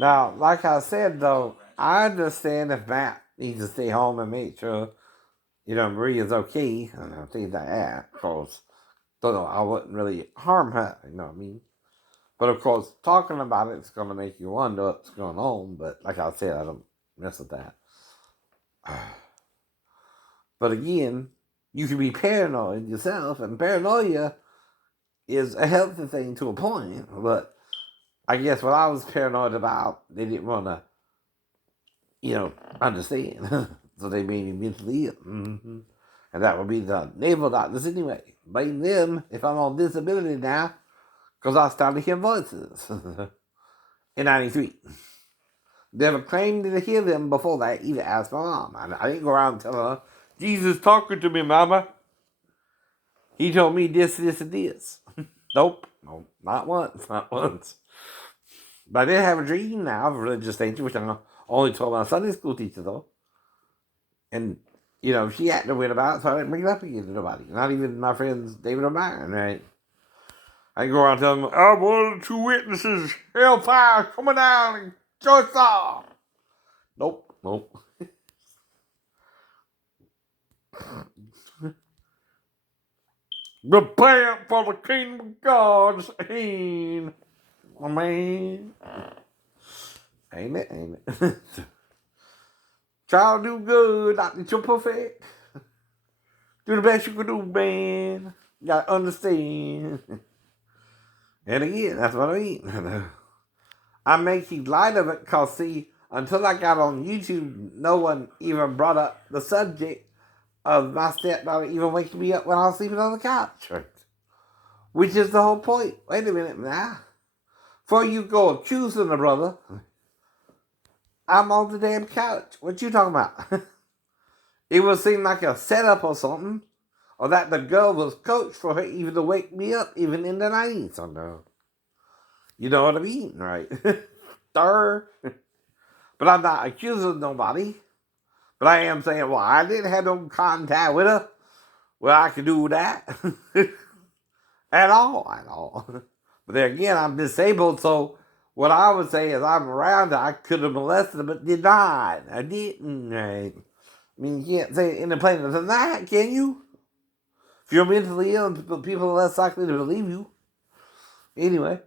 Now, like I said, though, I understand if Matt needs to stay home and make sure, Marie is okay, and things like that. Of course, don't know, I wouldn't really harm her, you know what I mean? But of course, talking about it's going to make you wonder what's going on, but like I said, I don't mess with that. But again, you can be paranoid yourself, and paranoia is a healthy thing to a point, but I guess what I was paranoid about, they didn't want to, understand. So they made me mentally ill. Mm-hmm. And that would be the naval doctors anyway. Blame them if I'm on disability now, because I started hearing voices in 93. Never claimed to hear them before that, even asked my mom. I didn't go around telling her, Jesus talking to me, mama. He told me this, this, and this. Nope, not once, not once. But I did have a dream now of religious nature, which I only told my Sunday school teacher, though. And, she acted weird about it, so I didn't bring it up again to nobody. Not even my friends David or Byron, right? I can go around telling them, I'm one of the two witnesses, hellfire coming down and show us all. Nope. Repent for the kingdom of God's hand. Oh, man. Ain't it? Try to do good, not that you're perfect. Do the best you can do, man. You gotta understand. And again, that's what I mean. I'm making light of it because, see, until I got on YouTube, no one even brought up the subject of my stepdaughter even waking me up when I was sleeping on the couch. Which is the whole point. Wait a minute now. Before you go accusing a brother, I'm on the damn couch. What you talking about? It would seem like a setup or something. Or that the girl was coached for her even to wake me up, even in the 90s. So no. You know what I mean, right? Stir. But I'm not accusing nobody. But I am saying, well, I didn't have no contact with her. Well, I could do that. At all. But then again, I'm disabled, so what I would say is I'm around her. I could have molested her, but did not. I didn't. Right? I mean, you can't say any plainer than that, can you? If you're mentally ill, people are less likely to believe you. Anyway.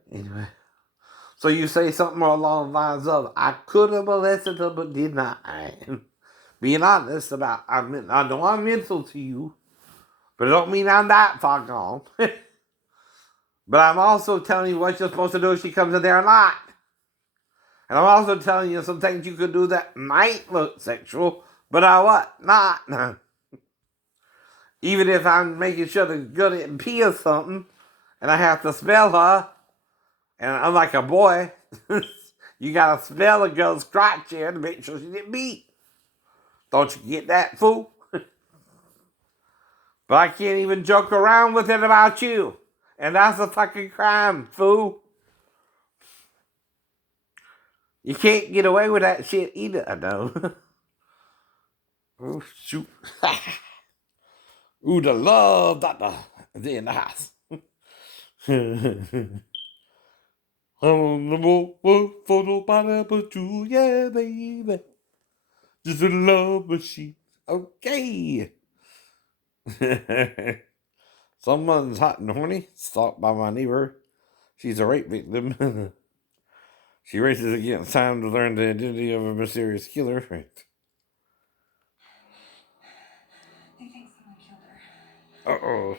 So you say something more along the lines of, I could have molested her, but did not. Being honest about, I know I'm mental to you, but it don't mean I'm that far gone. But I'm also telling you what you're supposed to do if she comes in there or not. And I'm also telling you some things you could do that might look sexual, but are what? Not. Even if I'm making sure the girl didn't pee or something, and I have to smell her, and I'm like a boy, you gotta smell a girl's crotch here to make sure she didn't pee. Don't you get that, fool? But I can't even joke around with it about you. And that's a fucking crime, fool. You can't get away with that shit either, I know. Oh, shoot. Ooh, the love doctor. They're in the house. I'm the more for nobody but you, yeah, baby. Just a love machine. Okay. Someone's hot and horny, stalked by my neighbor. She's a rape victim. She races against time to learn the identity of a mysterious killer. Right. They think someone killed her. Uh-oh.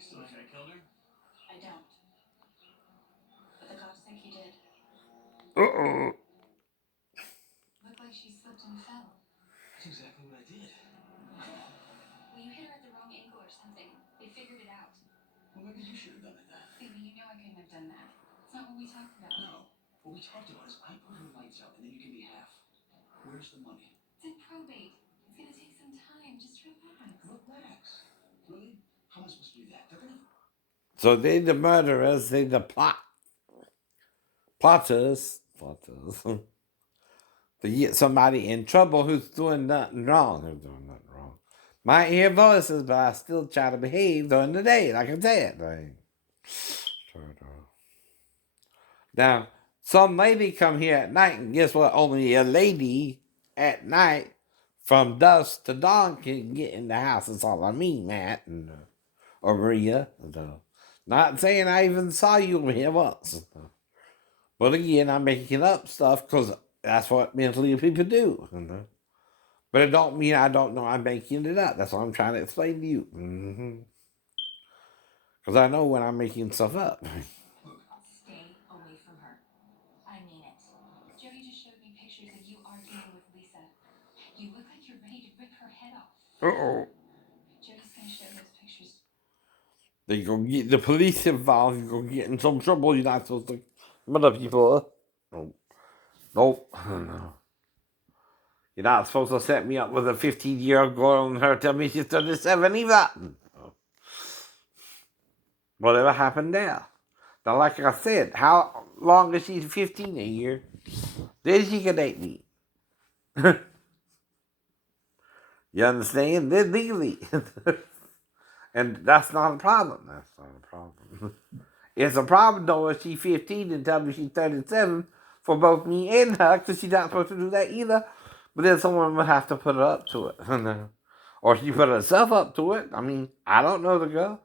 Still think I killed her? I don't. But the cops think you did. Uh-oh. Looked like she slipped and fell. That's exactly what I did. Well, you hit her at the wrong ankle or something. They figured it out. Well, maybe you should have done it then. Baby, you know I couldn't have done that. It's not what we talked about. No. What we talked about is I put her lights out and then you give me half. Where's the money? It's in probate. It's gonna take some time. Just relax. Relax. Really? How am I supposed to do that? They're gonna... So they the murderers, they the plotters to get somebody in trouble who's doing nothing wrong. They're doing nothing wrong. Might hear voices, but I still try to behave during the day, like I said. Now, some lady come here at night, and guess what? Only a lady at night from dusk to dawn can get in the house. That's all I mean, Matt or Maria. Not saying I even saw you over here once. But again, I'm making up stuff because that's what mentally people do. But it don't mean I don't know I'm making it up. That's what I'm trying to explain to you. Because I know when I'm making stuff up. Stay away from her. I mean it. Jody just showed me pictures of you arguing with Lisa. You look like you're ready to rip her head off. Uh-oh. Jody's gonna show those pictures. They go get the police involved. You go get in some trouble. You're not supposed to murder people. Nope. No. You're not supposed to set me up with a 15-year-old girl and her tell me she's 37 either. Whatever happened there? Now, like I said, how long is she 15 a year? Then she can date me. You understand? Then legally. And that's not a problem. That's not a problem. It's a problem, though, if she's 15 and tell me she's 37 for both me and her, because she's not supposed to do that either. But then someone would have to put her up to it. Or she put herself up to it. I mean, I don't know the girl.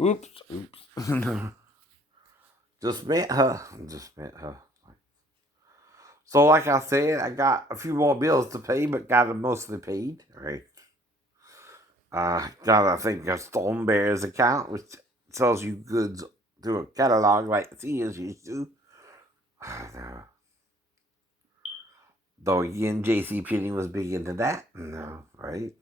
Oops. Just met her. So, like I said, I got a few more bills to pay, but got them mostly paid. Right. Got, I think, a Stonebear's account, which sells you goods through a catalog like Sears used to. Though again, JCPenney was big into that. No, right?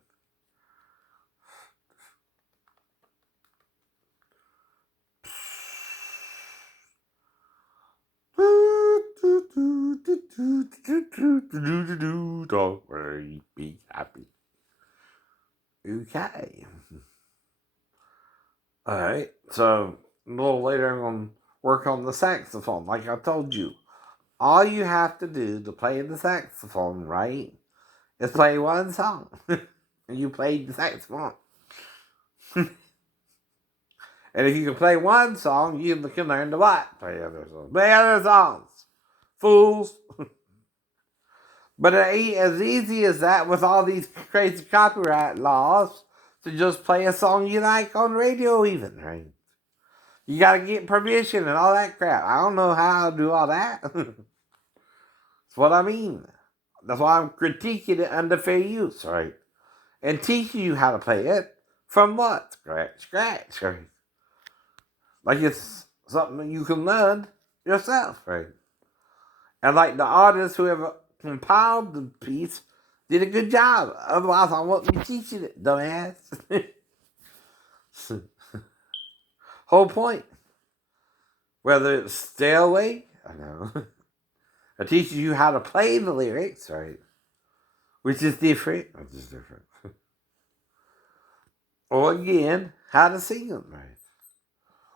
Don't worry, be happy. Okay. Alright, so a little later I'm going to work on the saxophone, like I told you. All you have to do to play the saxophone, right, is play one song. And you played the saxophone. And if you can play one song, you can learn to what? Play other songs. Play other songs. Fools. But it ain't as easy as that with all these crazy copyright laws to just play a song you like on radio even, right? You gotta get permission and all that crap. I don't know how to do all that. That's what I mean. That's why I'm critiquing it under fair use, right? And teaching you how to play it from what? Scratch, right? Like it's something you can learn yourself, right? And like the artist who ever compiled the piece did a good job. Otherwise, I wouldn't be teaching it, dumbass. Whole point. Whether it's Stay Away, I know. It teaches you how to play the lyrics, right? Which is different. Or again, how to sing them, right?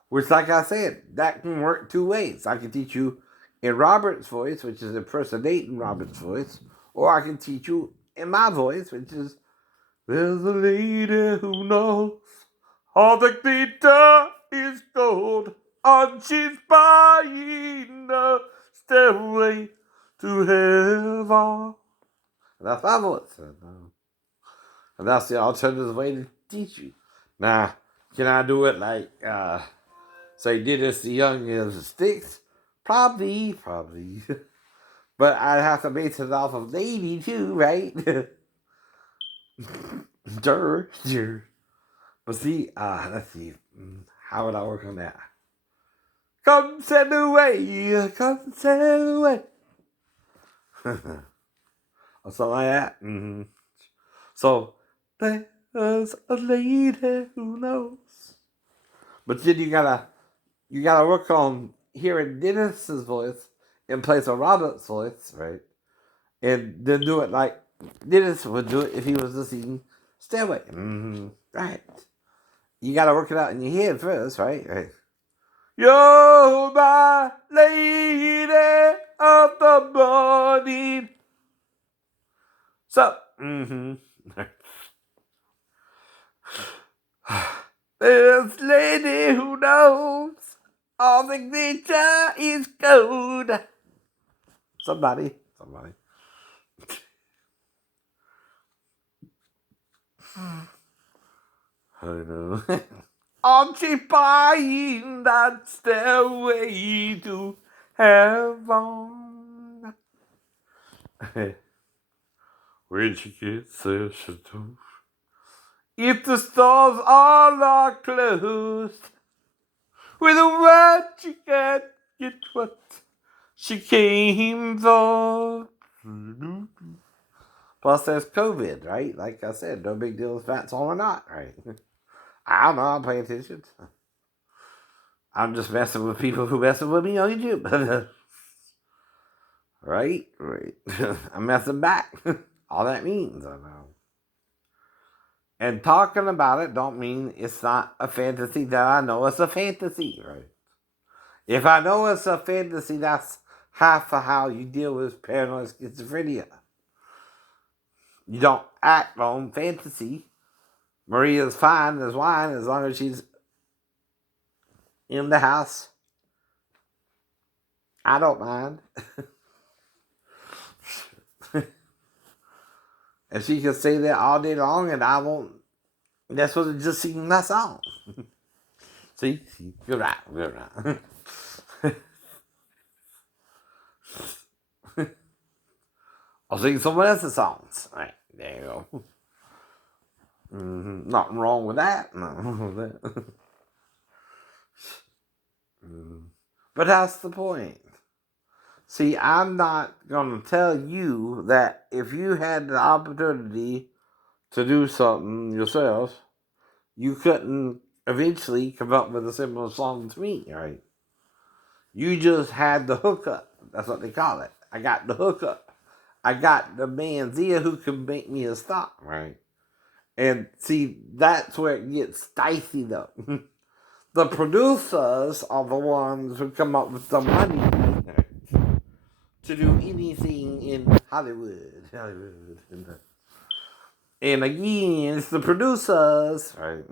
Which, like I said, that can work two ways. I can teach you in Robert's voice, which is impersonating Robert's voice, or I can teach you in my voice, which is, there's a lady who knows all the glitter is gold, and she's buying a stairway to heaven. And that's my voice. And that's the alternative way to teach you. Now, can I do it like, say, Dennis the Young as Sticks? Probably. But I'd have to base it off of lady too, right? Sure. But see, let's see. How would I work on that? Come sail away. Or something like that. Mm-hmm. So, there's a lady who knows. But then you gotta work on hearing Dennis's voice in place of Robert's voice, right? And then do it like Dennis would do it if he was to sing Stairway. Mm-hmm. Right. You gotta work it out in your head first, right? You're my lady of the morning. So, This lady who knows all the nature is gold. Somebody. I know. Aren't you buying that stairway to heaven? When she gets there, she'll do. If the stars are not closed, with a word she can't get what she came for. Plus, there's COVID, right? Like I said, no big deal if that's on or not, right? I don't know, I'm paying attention. I'm just messing with people who messing with me on YouTube. Right? I'm messing back. All that means, I know. And talking about it don't mean it's not a fantasy that I know it's a fantasy, right? If I know it's a fantasy, that's half of how you deal with paranoid schizophrenia. You don't act on fantasy. Maria's fine as wine as long as she's in the house. I don't mind. And she can say that all day long and I won't. That's what it just singing that song. See? You're right. I'll sing someone else's songs. All right, there you go. Nothing wrong with that. No. But that's the point. See, I'm not going to tell you that if you had the opportunity to do something yourself, you couldn't eventually come up with a similar song to me, right? You just had the hookup. That's what they call it. I got the hookup. I got the man's ear who can make me a stop, right? And see, that's where it gets dicey, though. The producers are the ones who come up with the money to do anything in Hollywood. And again, it's the producers, right,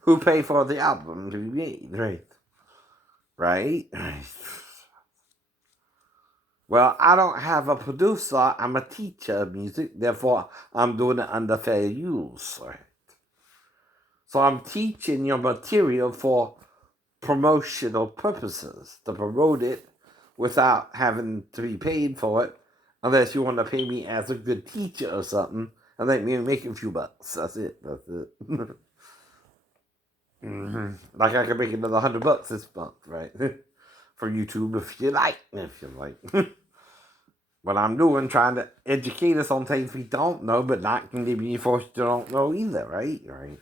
who pay for the album to be made, right? Right? Well, I don't have a producer. I'm a teacher of music. Therefore, I'm doing it under fair use, right? So I'm teaching your material for promotional purposes, to promote it without having to be paid for it, unless you want to pay me as a good teacher or something, and let me make a few bucks. That's it. Like I can make another $100 this month, right? For YouTube, if you like. What I'm doing, trying to educate us on things we don't know, but not condemn you for what you don't know either, right? Right.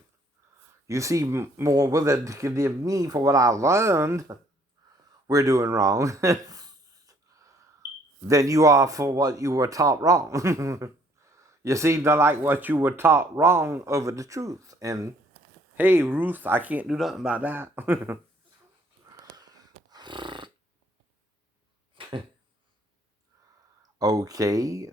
You seem more willing to condemn me for what I learned we're doing wrong than you are for what you were taught wrong. You seem to like what you were taught wrong over the truth. And hey, Ruth, I can't do nothing about that. Okay.